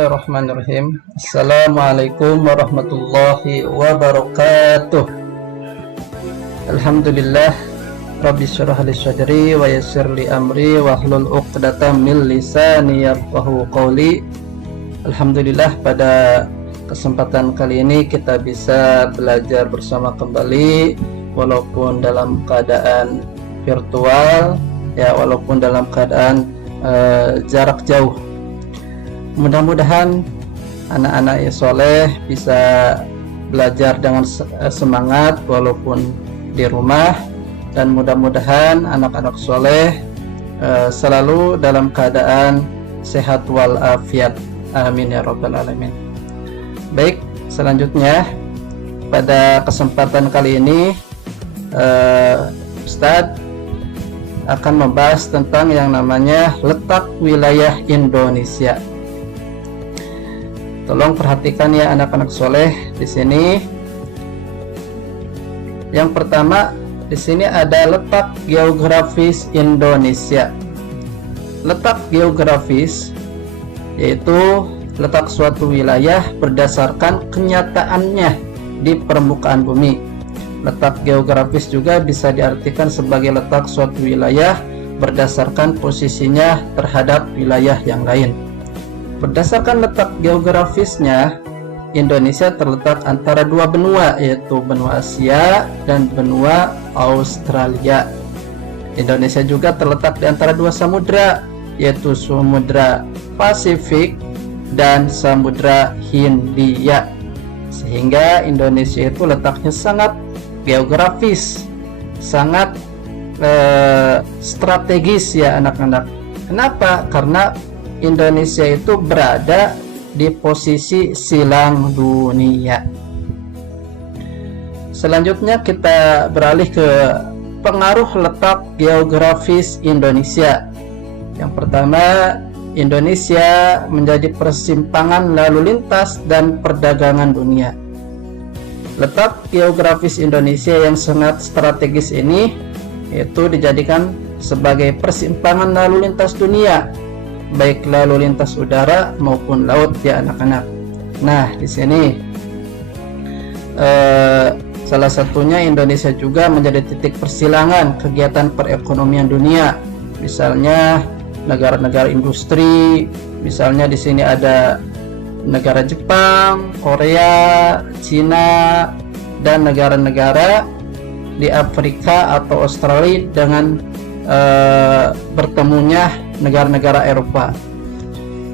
Bismillahirrahmanirrahim. Assalamualaikum warahmatullahi wabarakatuh. Alhamdulillah. Rabbi syrah li sadri wa yassir li amri wa hlul 'uqdatam min lisani yafqahu qawli. Alhamdulillah, pada kesempatan kali ini kita bisa belajar bersama kembali, walaupun dalam keadaan virtual, ya, walaupun dalam keadaan jarak jauh. Mudah-mudahan anak-anak yang soleh bisa belajar dengan semangat walaupun di rumah, dan mudah-mudahan anak-anak soleh selalu dalam keadaan sehat walafiat. Amin ya rabbal alamin. Baik, selanjutnya pada kesempatan kali ini Ustadz akan membahas tentang yang namanya letak wilayah Indonesia. Tolong perhatikan ya anak-anak soleh di sini. Yang pertama, di sini ada letak geografis Indonesia. Letak geografis yaitu letak suatu wilayah berdasarkan kenyataannya di permukaan bumi. Letak geografis juga bisa diartikan sebagai letak suatu wilayah berdasarkan posisinya terhadap wilayah yang lain. Berdasarkan letak geografisnya, Indonesia terletak antara dua benua, yaitu benua Asia dan benua Australia. Indonesia juga terletak di antara dua samudra, yaitu Samudra Pasifik dan Samudra Hindia. Sehingga Indonesia itu letaknya sangat geografis, sangat strategis ya anak-anak. Kenapa? Karena Indonesia itu berada di posisi silang dunia. Selanjutnya kita beralih ke pengaruh letak geografis Indonesia. Yang pertama, Indonesia menjadi persimpangan lalu lintas dan perdagangan dunia. Letak geografis Indonesia yang sangat strategis ini itu dijadikan sebagai persimpangan lalu lintas dunia, baik lalu lintas udara maupun laut ya anak-anak. Nah, di sini salah satunya Indonesia juga menjadi titik persilangan kegiatan perekonomian dunia. Misalnya negara-negara industri, misalnya di sini ada negara Jepang, Korea, Cina, dan negara-negara di Afrika atau Australia dengan bertemunya negara-negara Eropa.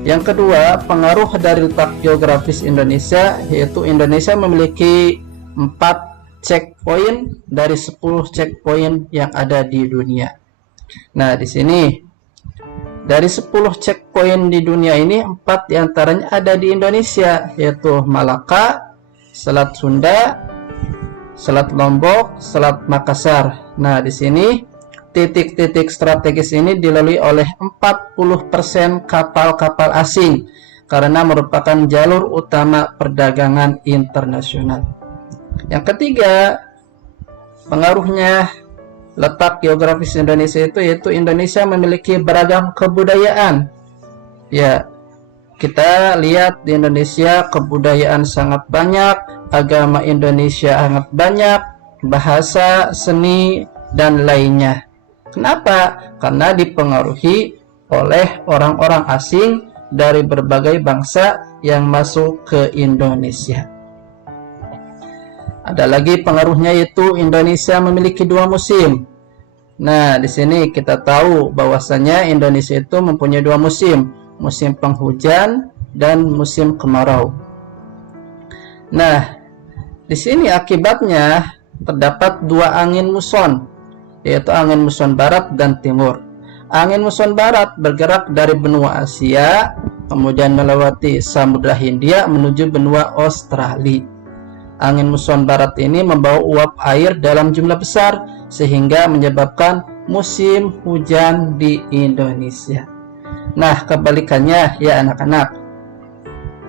Yang kedua, pengaruh dari letak geografis Indonesia, yaitu Indonesia memiliki 4 checkpoint dari 10 checkpoint yang ada di dunia. Nah, di sini dari 10 checkpoint di dunia ini, 4 diantaranya ada di Indonesia, yaitu Malaka, Selat Sunda, Selat Lombok, Selat Makassar. Nah, di sini titik-titik strategis ini dilalui oleh 40% kapal-kapal asing karena merupakan jalur utama perdagangan internasional. Yang ketiga, pengaruhnya letak geografis Indonesia itu yaitu Indonesia memiliki beragam kebudayaan. Ya, kita lihat di Indonesia kebudayaan sangat banyak, agama Indonesia sangat banyak, bahasa, seni, dan lainnya. Kenapa? Karena dipengaruhi oleh orang-orang asing dari berbagai bangsa yang masuk ke Indonesia. Ada lagi pengaruhnya, yaitu Indonesia memiliki 2 musim. Nah, di sini kita tahu bahwasanya Indonesia itu mempunyai 2 musim, musim penghujan dan musim kemarau. Nah, di sini akibatnya terdapat 2 angin muson, yaitu angin muson barat dan timur. Angin muson barat bergerak dari benua Asia, kemudian melewati Samudra Hindia menuju benua Australia. Angin muson barat ini membawa uap air dalam jumlah besar sehingga menyebabkan musim hujan di Indonesia. Nah, kebalikannya ya anak-anak.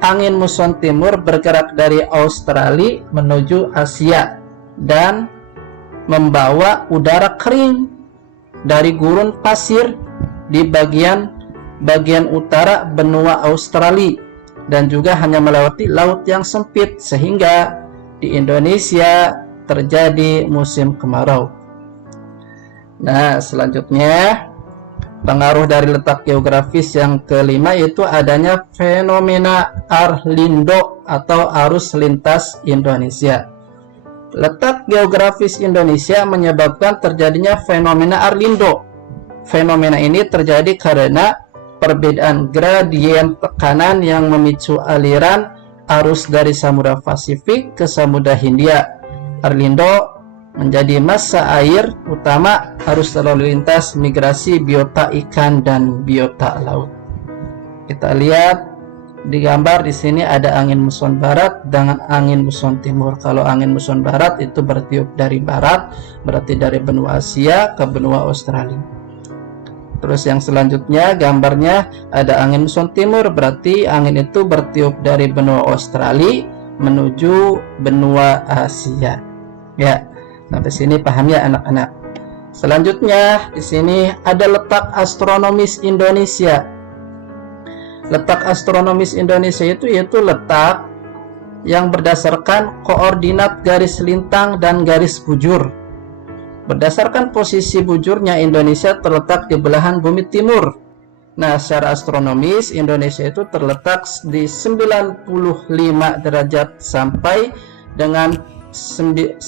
Angin muson timur bergerak dari Australia menuju Asia dan membawa udara kering dari gurun pasir di bagian utara benua Australia dan juga hanya melewati laut yang sempit, sehingga di Indonesia terjadi musim kemarau. Nah, selanjutnya pengaruh dari letak geografis yang kelima yaitu adanya fenomena Arlindo atau arus lintas Indonesia. Letak geografis Indonesia menyebabkan terjadinya fenomena Arlindo. Fenomena ini terjadi karena perbedaan gradien tekanan yang memicu aliran arus dari Samudra Pasifik ke Samudra Hindia. Arlindo menjadi massa air utama arus lalu lintas migrasi biota ikan dan biota laut. Kita lihat di gambar di sini ada angin muson barat dengan angin muson timur. Kalau angin muson barat itu bertiup dari barat, berarti dari benua Asia ke benua Australia. Terus yang selanjutnya gambarnya ada angin muson timur, berarti angin itu bertiup dari benua Australia menuju benua Asia. Ya. Sampai sini paham ya anak-anak. Selanjutnya di sini ada letak astronomis Indonesia. Letak astronomis Indonesia itu yaitu letak yang berdasarkan koordinat garis lintang dan garis bujur. Berdasarkan posisi bujurnya, Indonesia terletak di belahan bumi timur. Nah, secara astronomis Indonesia itu terletak di 95 derajat sampai dengan 141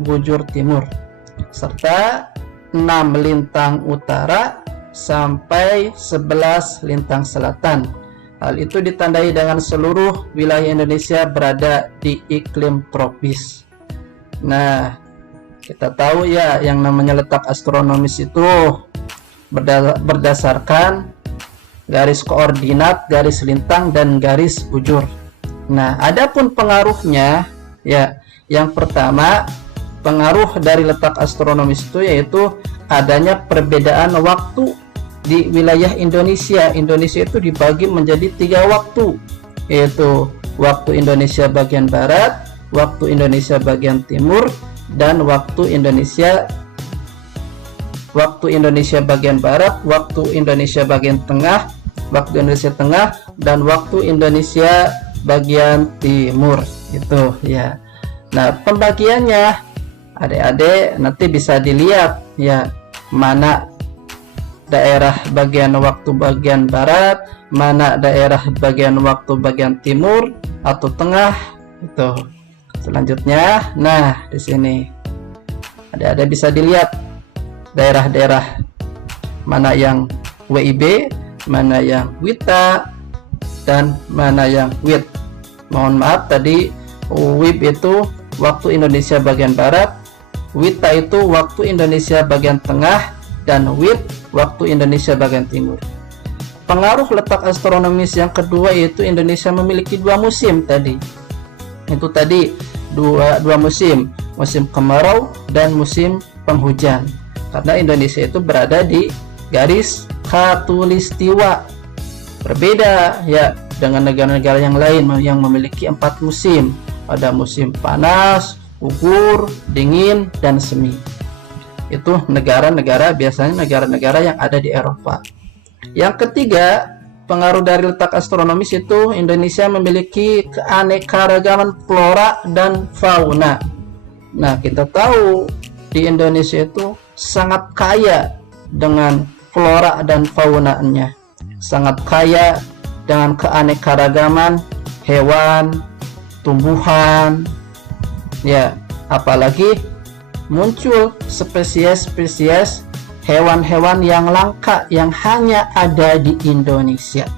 bujur timur serta 6 lintang utara sampai 11 lintang selatan. Hal itu ditandai dengan seluruh wilayah Indonesia berada di iklim tropis. Nah, kita tahu ya yang namanya letak astronomis itu berdasarkan garis koordinat, garis lintang, dan garis bujur. Nah, adapun pengaruhnya ya, yang pertama pengaruh dari letak astronomis itu yaitu adanya perbedaan waktu di wilayah Indonesia. Indonesia itu dibagi menjadi 3 waktu, yaitu waktu Indonesia bagian barat, waktu Indonesia bagian timur, dan waktu Indonesia bagian barat, waktu Indonesia bagian tengah, waktu Indonesia tengah, dan waktu Indonesia bagian timur. Itu ya. Nah, pembagiannya adik-adik nanti bisa dilihat ya, mana daerah bagian waktu bagian barat, mana daerah bagian waktu bagian timur atau tengah. Itu selanjutnya. Nah, di sini adik-adik bisa dilihat daerah-daerah mana yang WIB, mana yang WITA, dan mana yang WIB. Mohon maaf tadi WIB itu waktu Indonesia bagian barat, WITA itu waktu Indonesia bagian tengah, dan WIB waktu Indonesia bagian timur. Pengaruh letak astronomis yang kedua yaitu Indonesia memiliki 2 musim tadi. Itu tadi dua musim, musim kemarau dan musim penghujan. Karena Indonesia itu berada di garis khatulistiwa. Berbeda ya dengan negara-negara yang lain yang memiliki 4 musim. Ada musim panas, gugur, dingin, dan semi. Itu negara-negara, biasanya negara-negara yang ada di Eropa. Yang ketiga, pengaruh dari letak astronomis itu Indonesia memiliki keanekaragaman flora dan fauna. Nah, kita tahu di Indonesia itu sangat kaya dengan flora dan faunanya. Sangat kaya dengan keanekaragaman hewan, tumbuhan, ya, apalagi muncul spesies-spesies hewan-hewan yang langka yang hanya ada di Indonesia.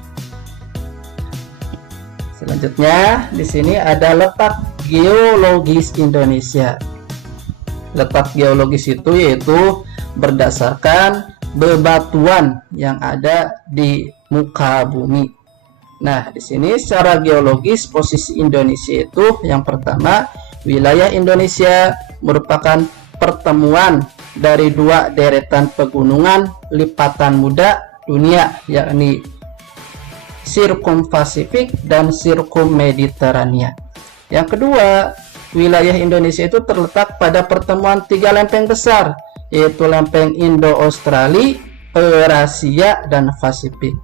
Selanjutnya, di sini ada letak geologis Indonesia. Letak geologis itu yaitu berdasarkan bebatuan yang ada di muka bumi. Nah, di sini secara geologis posisi Indonesia itu yang pertama, wilayah Indonesia merupakan pertemuan dari 2 deretan pegunungan lipatan muda dunia, yakni Sirkum-Pasifik dan Sirkum-Mediterania. Yang kedua, wilayah Indonesia itu terletak pada pertemuan 3 lempeng besar, yaitu lempeng Indo-Australia, Eurasia, dan Pasifik.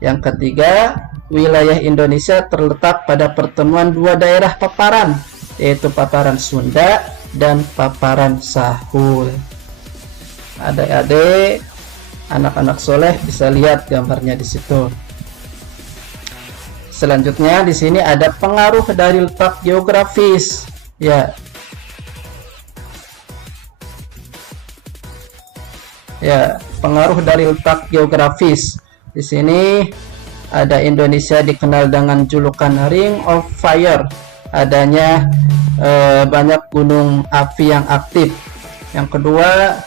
Yang ketiga, wilayah Indonesia terletak pada pertemuan dua daerah paparan, yaitu paparan Sunda dan paparan Sahul. Adik-adik, anak-anak soleh bisa lihat gambarnya di situ. Selanjutnya di sini ada pengaruh dari letak geografis. Ya, pengaruh dari letak geografis. Di sini ada Indonesia dikenal dengan julukan Ring of Fire. Adanya banyak gunung api yang aktif. Yang kedua,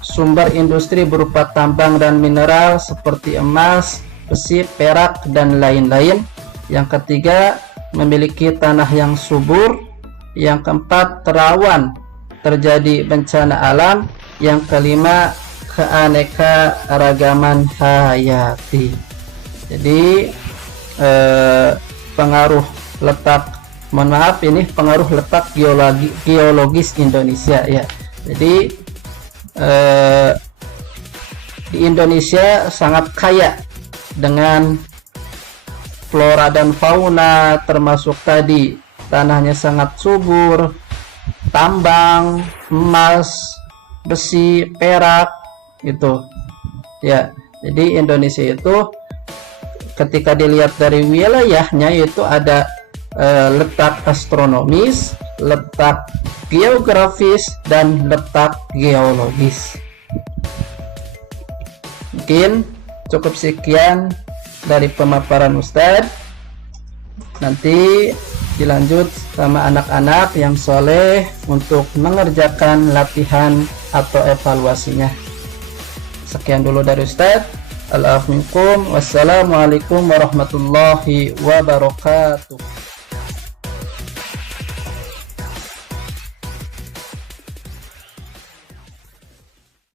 sumber industri berupa tambang dan mineral seperti emas, besi, perak, dan lain-lain. Yang ketiga, memiliki tanah yang subur. Yang keempat, rawan terjadi bencana alam. Yang kelima, keanekaragaman hayati. Jadi pengaruh letak, mohon maaf, ini pengaruh letak geologis Indonesia ya. Jadi di Indonesia sangat kaya dengan flora dan fauna, termasuk tadi tanahnya sangat subur, tambang, emas, besi, perak gitu ya. Jadi Indonesia itu ketika dilihat dari wilayahnya itu ada letak astronomis, letak geografis, dan letak geologis. Mungkin cukup sekian dari pemaparan Ustadz. Nanti dilanjut sama anak-anak yang soleh untuk mengerjakan latihan atau evaluasinya. Sekian dulu dari Ustadz. Al-afu minkum. Wassalamualaikum warahmatullahi wabarakatuh.